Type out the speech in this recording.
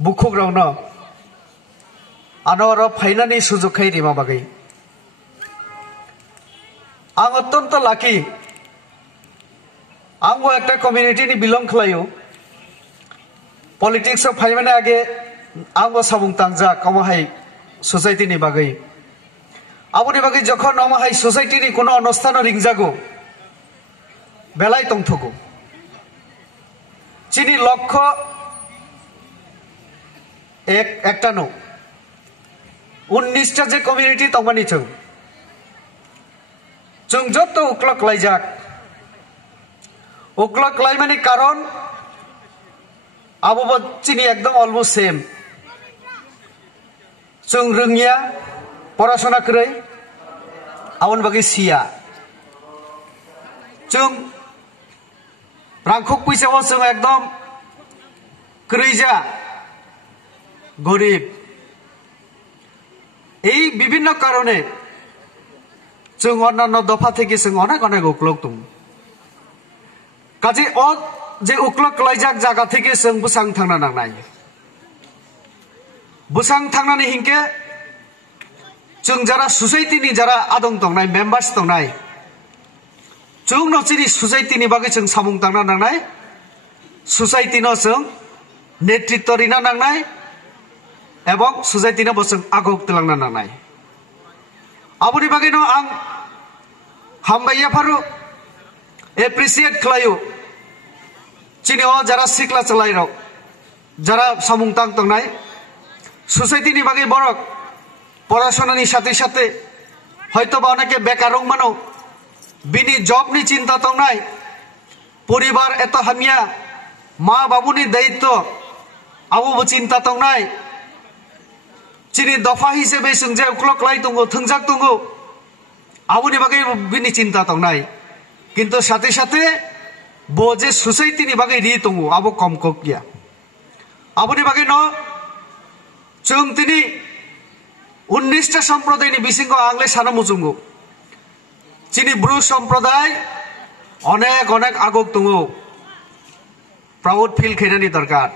bukugrauno anoro fainani sujog khai rima bagai ang ottonto lucky angbo ekta community ni belong khlayo politics of faimane age angbo sabung tangja kamahai society ni bagai aboni bagai jokhon amahai society ni kono অনুষ্ঠান ringjago belai tongthogo chini লক্ষ্য একটা no 19টা যে community তংমানি जों যত উকলক লাইজাক উকলক লাইমানি কারণ আবো চিনি একদম অলমোস্ট সেম जों रोंगिया পড়াশোনা করে আউন বাকি সিয়া जों রাংখক পয়সাও जों একদম করেজা গরিব এই বিভিন্ন কারণে जों অন্যান্য দফা থেকে जों অনেক অনেক উকলক দं কাজে অ যে উকলক লাইজাক জায়গা থেকে जों বুসাং থাংনা নাंनाय বুসাং থাংনানি হিংকে जों যারা সোসাইটিনি যারা আদং দंनाय মেম্বার্স দंनाय जों नचिनि सोसाइटिनि बागै जों सामुं थांना नांनाय सोसाइटिनो जों नेतृत्व रिना नांनाय एवं सोसाइटिनो जों आगोग तलांना नांनाय आबोनि बागैनो आं हामबाया फारु एप्रिशिएट खालायो चिनिओ जारा सिक्ला चलायरक जारा सामुं तां तंनाय सोसाइटिनि बागै बरक পড়াশোনাनि साथे साथे হয়তোবা অনেকে বেকার রংমানো बिनी जॉब नि चिंता तंनाय परिवार एत हामिया मा बाबुनि दायित्व आबो चिंता तंनाय चिनि दफा हिसेबे जों जे उकलक लाई दंगो थंजाक दंगो आबोनि बागै बिनि चिंता तंनाय किन्तु साथे साथे बो जे सोसाइटिनि बागै रि दंगो आबो कम कक गया आबोनि बागै न जों तिनि 19टा सम्प्रदायनि बिसिंगो आंले साना मुजुंगो चिनी ब्रु सम्प्रदाय अनेक अनेक आगोग दंगो प्राउड फिल खेनानि दरकार।